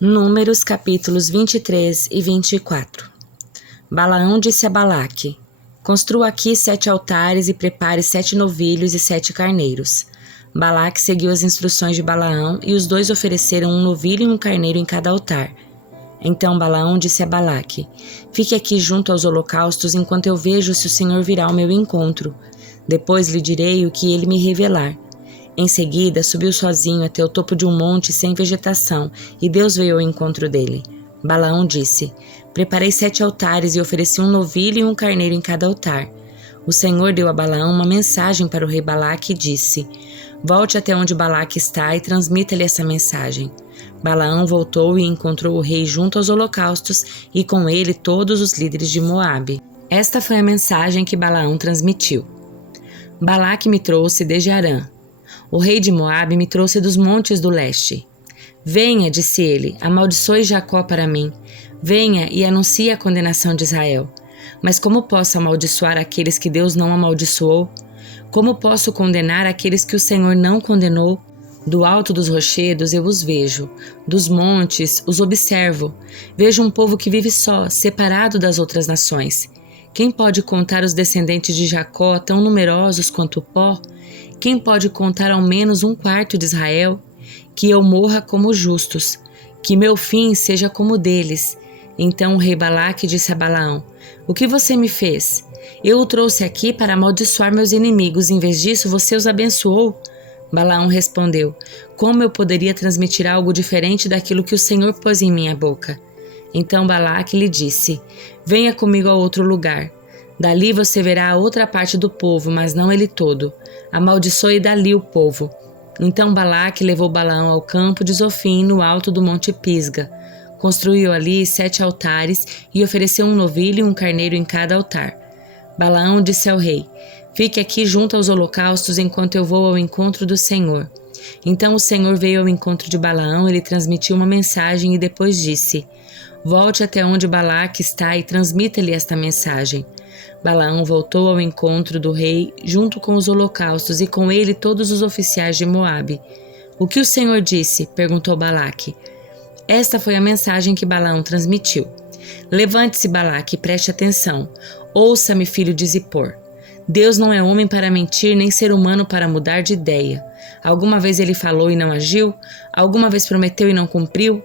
Números capítulos 23 e 24. Balaão disse a Balaque: Construa aqui 7 altares e prepare 7 novilhos e 7 carneiros. Balaque seguiu as instruções de Balaão e os dois ofereceram um novilho e um carneiro em cada altar. Então Balaão disse a Balaque: Fique aqui junto aos holocaustos enquanto eu vejo se o Senhor virá ao meu encontro. Depois lhe direi o que ele me revelar. Em seguida, subiu sozinho até o topo de um monte sem vegetação, e Deus veio ao encontro dele. Balaão disse: Preparei 7 altares e ofereci um novilho e um carneiro em cada altar. O Senhor deu a Balaão uma mensagem para o rei Balaque e disse: Volte até onde Balaque está e transmita-lhe essa mensagem. Balaão voltou e encontrou o rei junto aos holocaustos e com ele todos os líderes de Moabe. Esta foi a mensagem que Balaão transmitiu. Balaque me trouxe desde Arã. O rei de Moabe me trouxe dos montes do leste. Venha, disse ele, amaldiçoe Jacó para mim. Venha e anuncie a condenação de Israel. Mas como posso amaldiçoar aqueles que Deus não amaldiçoou? Como posso condenar aqueles que o Senhor não condenou? Do alto dos rochedos eu os vejo, dos montes os observo. Vejo um povo que vive só, separado das outras nações. Quem pode contar os descendentes de Jacó tão numerosos quanto o pó? Quem pode contar ao menos 1/4 de Israel? Que eu morra como justos, que meu fim seja como o deles. Então o rei Balaque disse a Balaão: O que você me fez? Eu o trouxe aqui para amaldiçoar meus inimigos, em vez disso você os abençoou? Balaão respondeu: Como eu poderia transmitir algo diferente daquilo que o Senhor pôs em minha boca? Então Balaque lhe disse: Venha comigo a outro lugar. Dali você verá a outra parte do povo, mas não ele todo. Amaldiçoe dali o povo. Então Balaque levou Balaão ao campo de Zofim, no alto do monte Pisga. Construiu ali 7 altares e ofereceu um novilho e um carneiro em cada altar. Balaão disse ao rei: Fique aqui junto aos holocaustos enquanto eu vou ao encontro do Senhor. Então o Senhor veio ao encontro de Balaão, ele transmitiu uma mensagem e depois disse: Volte até onde Balaque está e transmita-lhe esta mensagem. Balaão voltou ao encontro do rei junto com os holocaustos e com ele todos os oficiais de Moabe. O que o Senhor disse? Perguntou Balaque. Esta foi a mensagem que Balaão transmitiu. Levante-se, Balaque, e preste atenção. Ouça-me, filho de Zippor. Deus não é homem para mentir, nem ser humano para mudar de ideia. Alguma vez ele falou e não agiu? Alguma vez prometeu e não cumpriu?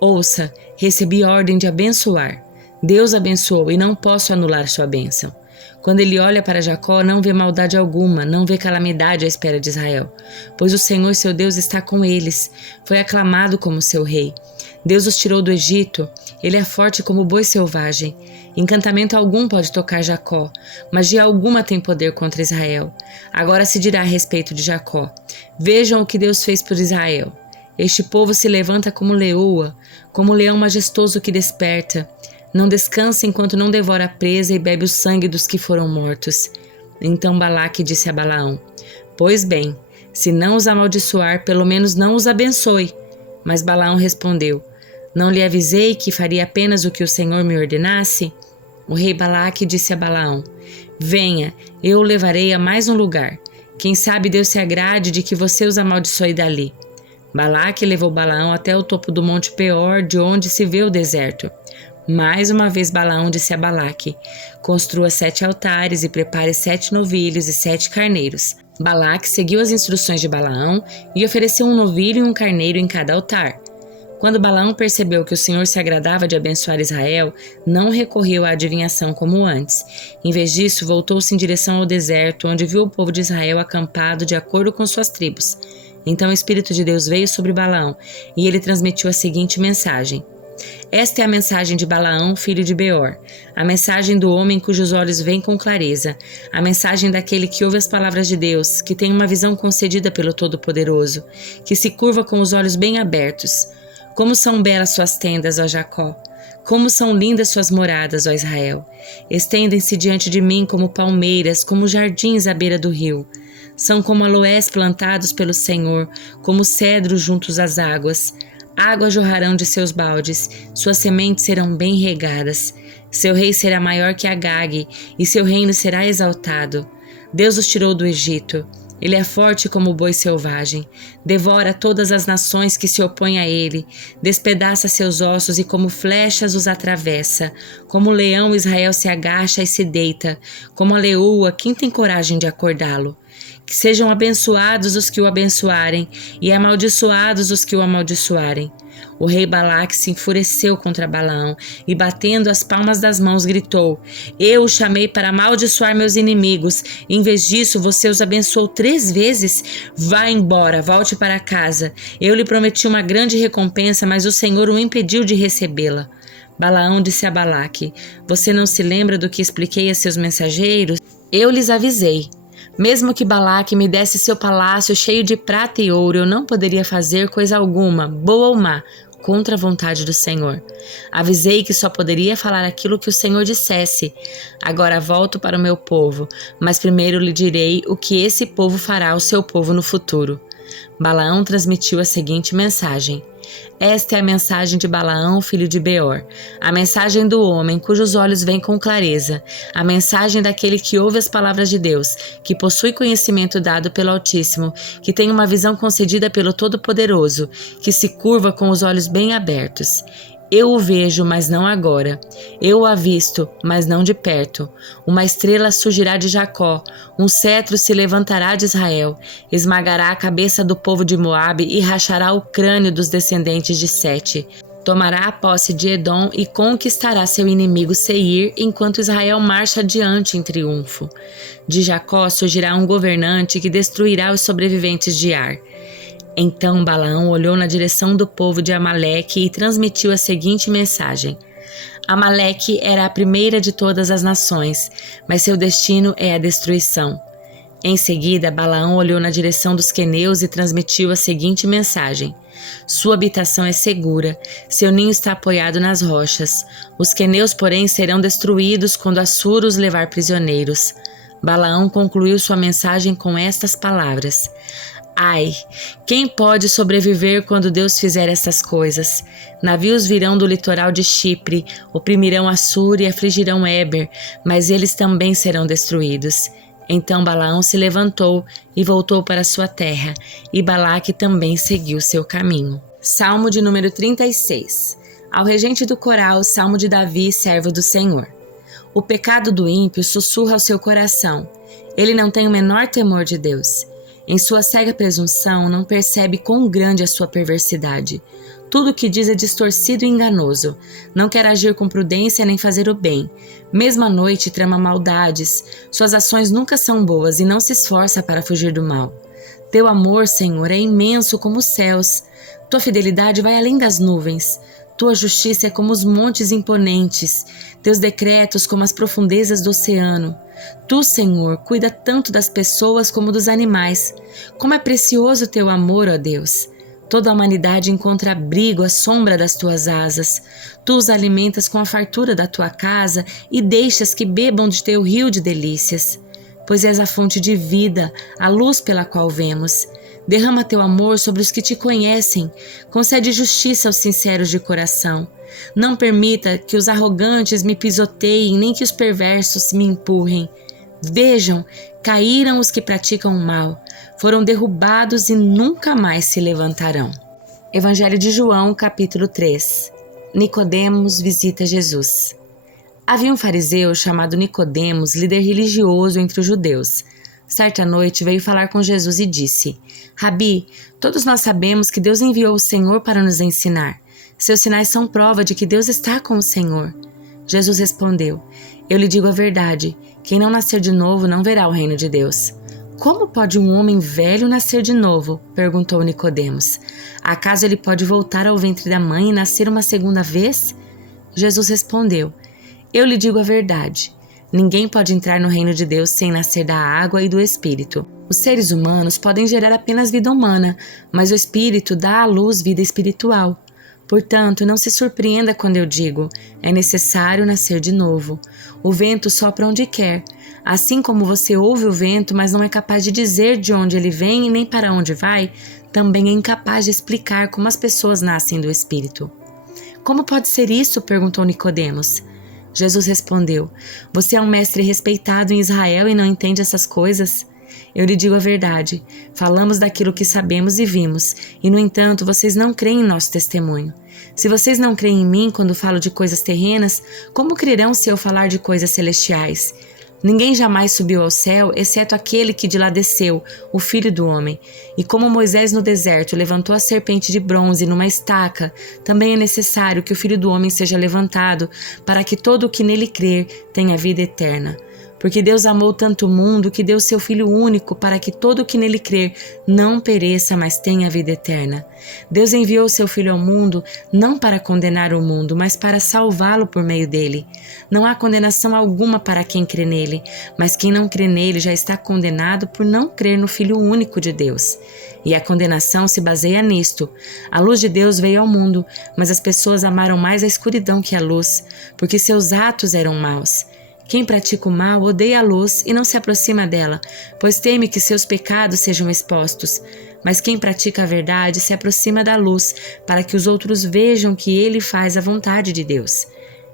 Ouça, recebi ordem de abençoar. Deus abençoou e não posso anular sua bênção. Quando ele olha para Jacó, não vê maldade alguma, não vê calamidade à espera de Israel, pois o Senhor seu Deus está com eles, foi aclamado como seu rei. Deus os tirou do Egito, ele é forte como o boi selvagem. Encantamento algum pode tocar Jacó, magia alguma tem poder contra Israel. Agora se dirá a respeito de Jacó: Vejam o que Deus fez por Israel. Este povo se levanta como leoa, como um leão majestoso que desperta. Não descansa enquanto não devora a presa e bebe o sangue dos que foram mortos. Então Balaque disse a Balaão: Pois bem, se não os amaldiçoar, pelo menos não os abençoe. Mas Balaão respondeu: Não lhe avisei que faria apenas o que o Senhor me ordenasse? O rei Balaque disse a Balaão: Venha, eu o levarei a mais um lugar. Quem sabe Deus se agrade de que você os amaldiçoe dali. Balaque levou Balaão até o topo do monte Peor, de onde se vê o deserto. Mais uma vez Balaão disse a Balaque: Construa 7 altares e prepare 7 novilhos e 7 carneiros. Balaque seguiu as instruções de Balaão e ofereceu um novilho e um carneiro em cada altar. Quando Balaão percebeu que o Senhor se agradava de abençoar Israel, não recorreu à adivinhação como antes. Em vez disso, voltou-se em direção ao deserto, onde viu o povo de Israel acampado de acordo com suas tribos. Então o Espírito de Deus veio sobre Balaão e ele transmitiu a seguinte mensagem: Esta é a mensagem de Balaão, filho de Beor, a mensagem do homem cujos olhos veem com clareza, a mensagem daquele que ouve as palavras de Deus, que tem uma visão concedida pelo Todo-Poderoso, que se curva com os olhos bem abertos. Como são belas suas tendas, ó Jacó! Como são lindas suas moradas, ó Israel! Estendem-se diante de mim como palmeiras, como jardins à beira do rio. São como aloés plantados pelo Senhor, como cedros juntos às águas. Águas jorrarão de seus baldes, suas sementes serão bem regadas. Seu rei será maior que Agag, e seu reino será exaltado. Deus os tirou do Egito. Ele é forte como o boi selvagem, devora todas as nações que se opõem a ele, despedaça seus ossos e como flechas os atravessa. Como o leão, Israel se agacha e se deita, como a leoa, quem tem coragem de acordá-lo? Que sejam abençoados os que o abençoarem e amaldiçoados os que o amaldiçoarem. O rei Balaque se enfureceu contra Balaão e, batendo as palmas das mãos, gritou: Eu o chamei para amaldiçoar meus inimigos. Em vez disso, você os abençoou 3 vezes? Vá embora, volte para casa. Eu lhe prometi uma grande recompensa, mas o Senhor o impediu de recebê-la. Balaão disse a Balaque: Você não se lembra do que expliquei a seus mensageiros? Eu lhes avisei. Mesmo que Balaque me desse seu palácio cheio de prata e ouro, eu não poderia fazer coisa alguma, boa ou má, contra a vontade do Senhor. Avisei que só poderia falar aquilo que o Senhor dissesse. Agora volto para o meu povo, mas primeiro lhe direi o que esse povo fará ao seu povo no futuro. Balaão transmitiu a seguinte mensagem. Esta é a mensagem de Balaão, filho de Beor, a mensagem do homem cujos olhos veem com clareza, a mensagem daquele que ouve as palavras de Deus, que possui conhecimento dado pelo Altíssimo, que tem uma visão concedida pelo Todo-Poderoso, que se curva com os olhos bem abertos. Eu o vejo, mas não agora. Eu o avisto, mas não de perto. Uma estrela surgirá de Jacó, um cetro se levantará de Israel, esmagará a cabeça do povo de Moabe e rachará o crânio dos descendentes de Sete. Tomará a posse de Edom e conquistará seu inimigo Seir, enquanto Israel marcha adiante em triunfo. De Jacó surgirá um governante que destruirá os sobreviventes de Ar. Então Balaão olhou na direção do povo de Amaleque e transmitiu a seguinte mensagem. Amaleque era a primeira de todas as nações, mas seu destino é a destruição. Em seguida, Balaão olhou na direção dos queneus e transmitiu a seguinte mensagem. Sua habitação é segura, seu ninho está apoiado nas rochas. Os queneus, porém, serão destruídos quando Assur os levar prisioneiros. Balaão concluiu sua mensagem com estas palavras. Ai, quem pode sobreviver quando Deus fizer estas coisas? Navios virão do litoral de Chipre, oprimirão Assur e afligirão Éber, mas eles também serão destruídos. Então Balaão se levantou e voltou para sua terra, e Balaque também seguiu seu caminho. Salmo de número 36. Ao regente do coral, Salmo de Davi, servo do Senhor. O pecado do ímpio sussurra ao seu coração. Ele não tem o menor temor de Deus. Em sua cega presunção, não percebe quão grande é sua perversidade. Tudo o que diz é distorcido e enganoso. Não quer agir com prudência nem fazer o bem. Mesmo à noite trama maldades. Suas ações nunca são boas e não se esforça para fugir do mal. Teu amor, Senhor, é imenso como os céus. Tua fidelidade vai além das nuvens. Tua justiça é como os montes imponentes. Teus decretos como as profundezas do oceano. Tu, Senhor, cuida tanto das pessoas como dos animais. Como é precioso teu amor, ó Deus! Toda a humanidade encontra abrigo à sombra das tuas asas. Tu os alimentas com a fartura da tua casa e deixas que bebam de teu rio de delícias. Pois és a fonte de vida, a luz pela qual vemos. Derrama teu amor sobre os que te conhecem. Concede justiça aos sinceros de coração. Não permita que os arrogantes me pisoteiem, nem que os perversos me empurrem. Vejam, caíram os que praticam o mal. Foram derrubados e nunca mais se levantarão. Evangelho de João, capítulo 3. Nicodemos visita Jesus. Havia um fariseu chamado Nicodemos, líder religioso entre os judeus. Certa noite veio falar com Jesus e disse: Rabi, todos nós sabemos que Deus enviou o Senhor para nos ensinar. Seus sinais são prova de que Deus está com o Senhor. Jesus respondeu: Eu lhe digo a verdade, quem não nascer de novo não verá o reino de Deus. Como pode um homem velho nascer de novo? Perguntou Nicodemos. Acaso ele pode voltar ao ventre da mãe e nascer uma segunda vez? Jesus respondeu: Eu lhe digo a verdade. Ninguém pode entrar no reino de Deus sem nascer da água e do Espírito. Os seres humanos podem gerar apenas vida humana, mas o Espírito dá à luz vida espiritual. Portanto, não se surpreenda quando eu digo, é necessário nascer de novo. O vento sopra onde quer. Assim como você ouve o vento, mas não é capaz de dizer de onde ele vem e nem para onde vai, também é incapaz de explicar como as pessoas nascem do Espírito. Como pode ser isso? Perguntou Nicodemos. Jesus respondeu: Você é um mestre respeitado em Israel e não entende essas coisas? Eu lhe digo a verdade, falamos daquilo que sabemos e vimos, e no entanto vocês não creem em nosso testemunho. Se vocês não creem em mim quando falo de coisas terrenas, como crerão se eu falar de coisas celestiais? Ninguém jamais subiu ao céu, exceto aquele que de lá desceu, o Filho do Homem. E como Moisés no deserto levantou a serpente de bronze numa estaca, também é necessário que o Filho do Homem seja levantado, para que todo o que nele crer tenha vida eterna. Porque Deus amou tanto o mundo que deu seu Filho único para que todo o que nele crer não pereça, mas tenha vida eterna. Deus enviou seu Filho ao mundo não para condenar o mundo, mas para salvá-lo por meio dele. Não há condenação alguma para quem crê nele, mas quem não crê nele já está condenado por não crer no Filho único de Deus. E a condenação se baseia nisto. A luz de Deus veio ao mundo, mas as pessoas amaram mais a escuridão que a luz, porque seus atos eram maus. Quem pratica o mal odeia a luz e não se aproxima dela, pois teme que seus pecados sejam expostos. Mas quem pratica a verdade se aproxima da luz, para que os outros vejam que ele faz a vontade de Deus.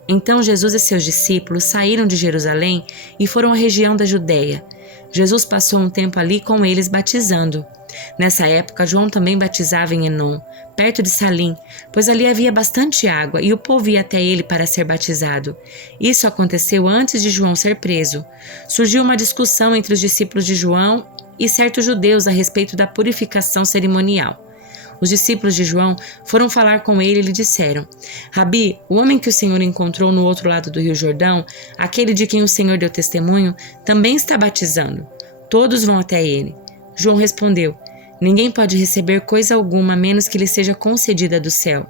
Então Jesus e seus discípulos saíram de Jerusalém e foram à região da Judéia. Jesus passou um tempo ali com eles batizando. Nessa época, João também batizava em Enom, perto de Salim, pois ali havia bastante água e o povo ia até ele para ser batizado. Isso aconteceu antes de João ser preso. Surgiu uma discussão entre os discípulos de João e certos judeus a respeito da purificação cerimonial. Os discípulos de João foram falar com ele e lhe disseram: Rabi, o homem que o Senhor encontrou no outro lado do rio Jordão, aquele de quem o Senhor deu testemunho, também está batizando. Todos vão até ele. João respondeu: Ninguém pode receber coisa alguma a menos que lhe seja concedida do céu.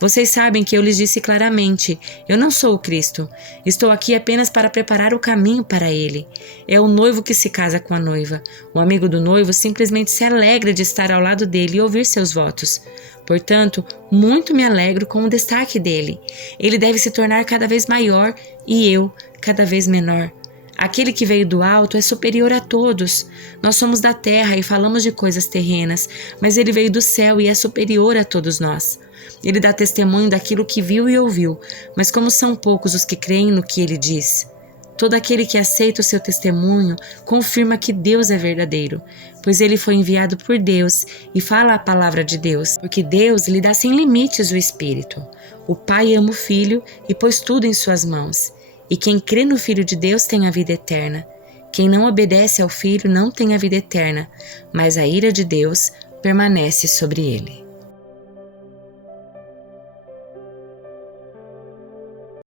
Vocês sabem que eu lhes disse claramente: eu não sou o Cristo. Estou aqui apenas para preparar o caminho para ele. É o noivo que se casa com a noiva. O amigo do noivo simplesmente se alegra de estar ao lado dele e ouvir seus votos. Portanto, muito me alegro com o destaque dele. Ele deve se tornar cada vez maior e eu cada vez menor. Aquele que veio do alto é superior a todos. Nós somos da terra e falamos de coisas terrenas, mas ele veio do céu e é superior a todos nós. Ele dá testemunho daquilo que viu e ouviu, mas como são poucos os que creem no que ele diz. Todo aquele que aceita o seu testemunho confirma que Deus é verdadeiro, pois ele foi enviado por Deus e fala a palavra de Deus, porque Deus lhe dá sem limites o Espírito. O Pai ama o Filho e pôs tudo em suas mãos. E quem crê no Filho de Deus tem a vida eterna. Quem não obedece ao Filho não tem a vida eterna, mas a ira de Deus permanece sobre ele.